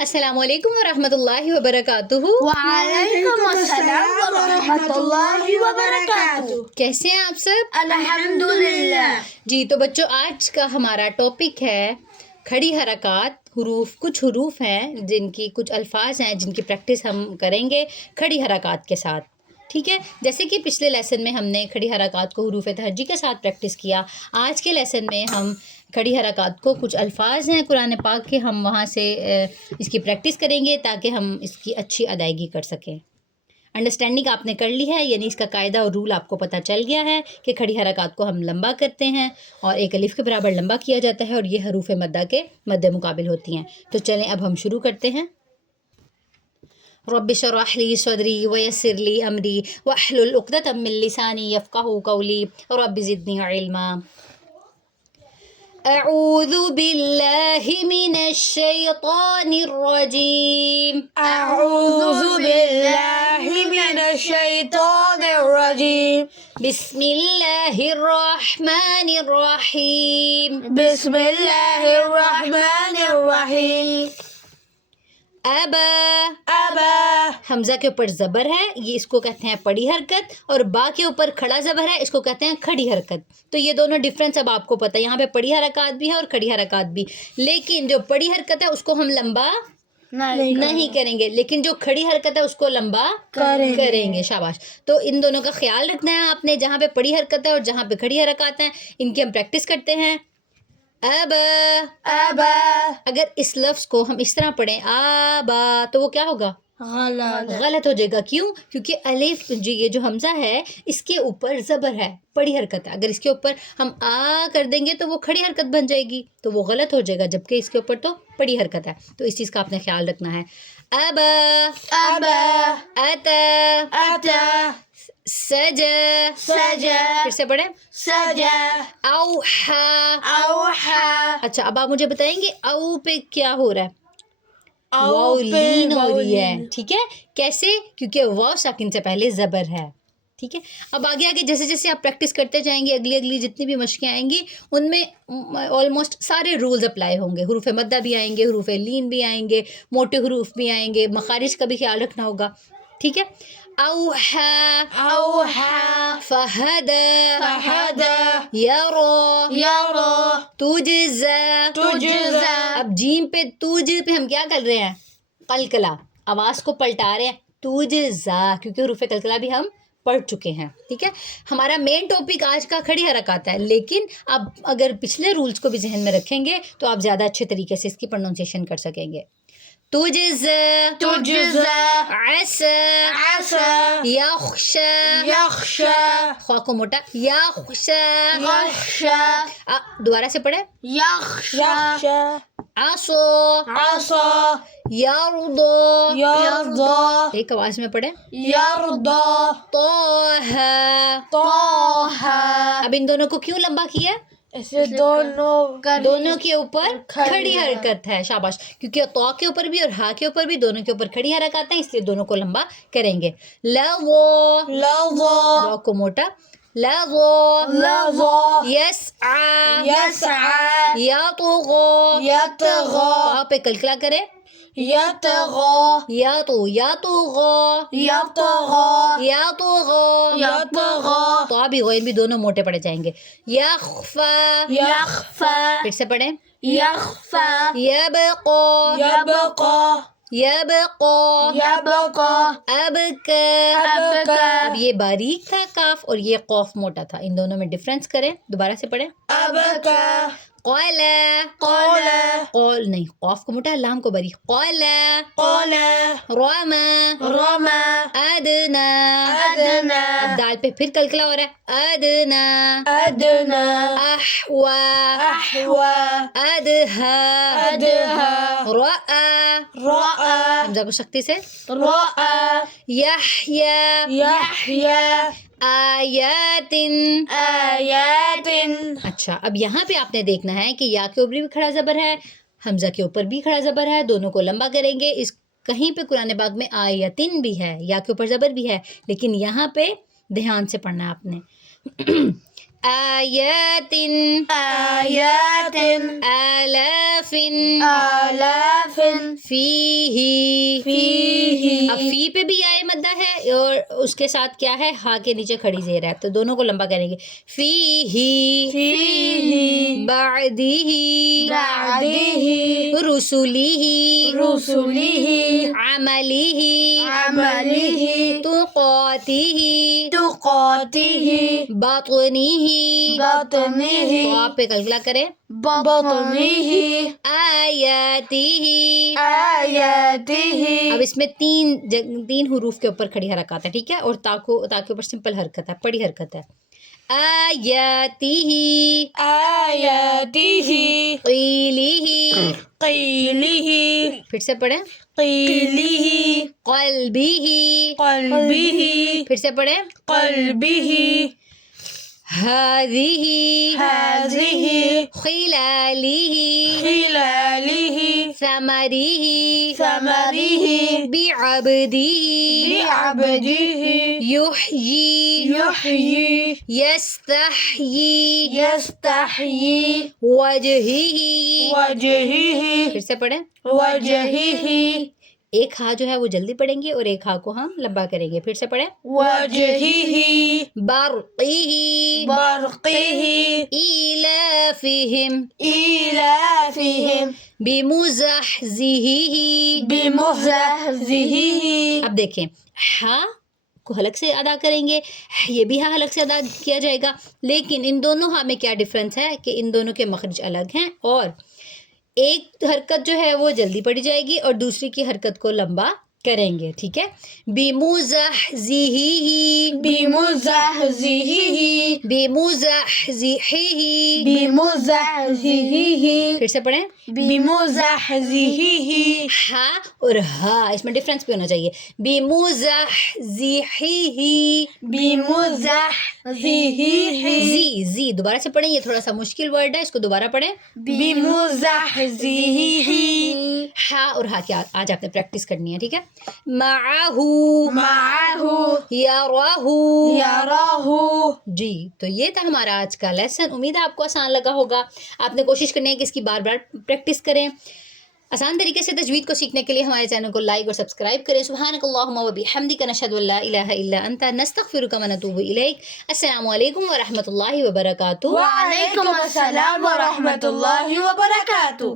अस्सलाम वालेकुम वरहमत llahi वबरकातुहू। वालेकुम अस्सलाम वरहमतुल्लाहि वबरकातुहू। कैसे हैं आप सब? अल्हम्दुलिल्लाह। जी तो बच्चों, आज का हमारा टॉपिक है खड़ी हरकत। हुरूफ, कुछ हुरूफ हैं जिनकी, कुछ अल्फाज हैं जिनकी प्रैक्टिस हम करेंगे खड़ी हरकत के साथ। ठीक है, जैसे कि पिछले लेसन में हमने खड़ी हरकत को हुरूफ तहज्जी के साथ प्रैक्टिस किया। आज के लेसन में हम खड़ी हरकत को, कुछ अल्फाज हैं कुरान पाक के, हम वहाँ से इसकी प्रैक्टिस करेंगे ताकि हम इसकी अच्छी अदायगी कर सकें। अंडरस्टैंडिंग आपने कर ली है, यानी इसका कायदा और रूल आपको पता चल गया है कि खड़ी हरकत को हम लंबा करते हैं और एक अलिफ के बराबर लंबा किया जाता है और ये हरूफ मद्दा के मद्दे मुकाबिल होती हैं। तो चलें अब हम शुरू करते हैं। रब्बि शरह ली सदरी वयस्सिर ली अमरी वहलुल उक़दतम मिन लिसानी यफ़क़हू क़ौली रब्बि ज़िदनी इल्मा। अऊज़ु बिल्लाहि मिनश शैतानिर रजीम। अऊज़ु बिल्लाहि मिनश शैतानिर रजीम। बिस्मिल्लाहिर रहमानिर रहीम। बिस्मिल्लाहिर रहमानिर रहीम। अबा, अबा, हमज़ा के ऊपर ज़बर है, ये इसको कहते हैं पड़ी हरकत, और बा के ऊपर खड़ा ज़बर है, इसको कहते हैं खड़ी हरकत। तो ये दोनों डिफरेंस अब आपको पता है, यहाँ पे पड़ी हरकत भी है और खड़ी हरकत भी। लेकिन जो पड़ी हरकत है उसको हम लंबा नहीं करेंगे, लेकिन जो खड़ी हरकत है उसको लंबा करेंगे। शाबाश। तो इन दोनों का ख्याल रखना है आपने, जहाँ पे पड़ी हरकत है और जहाँ पे खड़ी हरकत है, इनकी हम प्रैक्टिस करते हैं। अब अबा, अगर इस लफ्ज़ को हम इस तरह पढ़ें आबा, तो वो क्या होगा? गलत हो जाएगा। क्यों? क्योंकि अलिफ जो, ये जो हमज़ा है, इसके ऊपर ज़बर है, पड़ी हरकत है। अगर इसके ऊपर हम आ कर देंगे तो वो खड़ी हरकत बन जाएगी, तो वो गलत हो जाएगा, जबकि इसके ऊपर तो पड़ी हरकत है। तो इस चीज़ का आपने ख्याल रखना है। अब अबा, अता अता, सजा, सजा, फिर से पढ़े सजा, औहा। औहा। अच्छा, अब आप मुझे बताएंगे औ पे क्या हो रहा है? औ वाव पे लीन हो रही है। वाव। ठीक है, कैसे? क्योंकि वाव साकिन से पहले ज़बर है। ठीक है, अब आगे आगे जैसे जैसे आप प्रैक्टिस करते जाएंगे, अगली अगली जितनी भी मशक़ें आएंगी उनमें ऑलमोस्ट सारे रूल्स अप्लाई होंगे। हुरूफ मद्दा भी आएंगे, हुरूफ लीन भी आएंगे, मोटे हुरूफ भी आएंगे, मखारिज का भी ख्याल रखना होगा। ठीक है। औहा, औहा, फहदा, फहदा, यरा, यरा, तुजज़ा, तुजज़ा। अब जीम पे, तुज पे हम क्या कर रहे हैं? कलकला, आवाज़ को पलटा रहे हैं, तुजज़ा, क्योंकि हुरूफ कलकला भी हम पढ़ चुके हैं। ठीक है, हमारा मेन टॉपिक आज का खड़ी हरकत है, लेकिन अब अगर पिछले रूल्स को भी जहन में रखेंगे तो आप ज़्यादा अच्छे तरीके से इसकी प्रोनाउंसिएशन कर सकेंगे। तुजज़ा, तुजज़ा, असा, असा, यख्शा, यख्शा, ख्वा को मोटा, यख्शा। यख्शा, दोबारा से पढ़े, यख्शा, आसो, आसा, यर्दो, यर्दा, एक आवाज में पढ़े, यर्दा, तोहा। तोहा। अब इन दोनों को क्यों लंबा किया? ऐसे दोनों के ऊपर खड़ी हरकत है। शाबाश, क्योंकि तो के ऊपर भी और हा के ऊपर भी, दोनों के ऊपर खड़ी हरकत है, इसलिए दोनों को लंबा करेंगे। लवो, लवो, वा को मोटा, लवो, लवो, यस्आ, यस्आ, यतगो, यतगो, वा पे कलकला करे, यतगो, यतगो, यतगो, यतगो, यतगो, तो अभी गोइन भी दोनों मोटे पड़े जाएंगे। यख्फा, यख्फा, फिर से पढ़े, यख्फा, यबको, यबको, यबको, यबको, अबका। अबका। अब ये बारीक था काफ और ये कौफ मोटा था, इन दोनों में डिफरेंस करें। दोबारा से पढ़े, अबका, क़ौला, क़ौला, कौल नहीं, कौफ को मोटा, लाम को बारीक, क़ौला, क़ौला, रमा, रमा, अदना। अदना, अब दाल पे फिर कलकला हो रहा है, अदना, अदना, अहवा, अहवा, अदहा, अदहा, रआ, रआ, हमज़ा को शक्ति से, रआ, यहया, यहया, आयातिन। आयातिन। अच्छा, अब यहाँ पे आपने देखना है कि या के ऊपर भी खड़ा ज़बर है, हमज़ा के ऊपर भी खड़ा ज़बर है, दोनों को लंबा करेंगे। इस कहीं पे कुरान पाक में आयतिन भी है, या के ऊपर ज़बर भी है, लेकिन यहाँ पे ध्यान से पढ़ना है आपने। آیات آیات آلاف آلاف فیہ فیہ اب فی پہ بھی آئے مدہ ہے اور اس کے ساتھ کیا ہے ہا کے نیچے کھڑی زیر ہے تو دونوں کو لمبا کریں گے فیہ فیہ بعدہ بعدہ رسلہ رسلہ عملہ عملہ تقاتہ تقاتہ بطنہ بطنہ تو آپ پہ کلکلا کریں بطنہ آیاتہ آیاتہ اب اس میں تین حروف کے اوپر کھڑی حرکات ہے ٹھیک ہے اور تا کے اوپر سمپل حرکت ہے پڑی حرکت ہے آیاتہ آیاتہ قیلہ قیلہ پھر سے پڑھیں قیلہ قلبہ قلبہ پھر سے پڑھیں قلبہ ہذہ ہذہ خلالہ خلالہ ثمرہ ثمرہ بعبدہ بعبدہ یحیی یحیی یستحیی یستحیی وجہہ وجہہ پھر سے پڑھیں وجہہ ایک ہا جو ہے وہ جلدی پڑھیں گے اور ایک ہا کو ہم لمبا کریں گے پھر سے پڑھیں وجہہ برقہ برقہ ایلافہم ایلافہم بمزحزحہ بمزحزحہ اب دیکھیں ہا کو حلق سے ادا کریں گے یہ بھی ہا حلق سے ادا کیا جائے گا لیکن ان دونوں ہا میں کیا ڈفرینس ہے کہ ان دونوں کے مخرج الگ ہیں اور ایک حرکت جو ہے وہ جلدی پڑی جائے گی اور دوسری کی حرکت کو لمبا کریں گے ٹھیک ہے بمزحزحہ بمزحزحہ بمزحزحہ بمزحزحہ پھر سے پڑھیں بمزحزحہ ہا اور ہا اس میں ڈفرینس بھی ہونا چاہیے بمزحزحہ بمزحزحہ زی دوبارہ سے پڑھیں یہ تھوڑا سا مشکل ورڈ ہے اس کو دوبارہ پڑھیں بمزحزحہ ہا اور ہا کی آج آپ نے پریکٹس کرنی ہے ٹھیک ہے معہ معہ یراہ یراہ جی تو یہ تھا ہمارا آج کا لیسن امید ہے آپ کو آسان لگا ہوگا آپ نے کوشش کرنی ہے کہ اس کی بار بار پریکٹس کریں آسان طریقے سے تجوید کو سیکھنے کے لیے ہمارے چینل کو لائک اور سبسکرائب کریں سبحانک اللہم و بحمدک نشہد ان لا الہ الا انت نستغفرک و نتوب الیک السلام علیکم ورحمۃ اللہ وبرکاتہ وعلیکم السلام ورحمۃ اللہ وبرکاتہ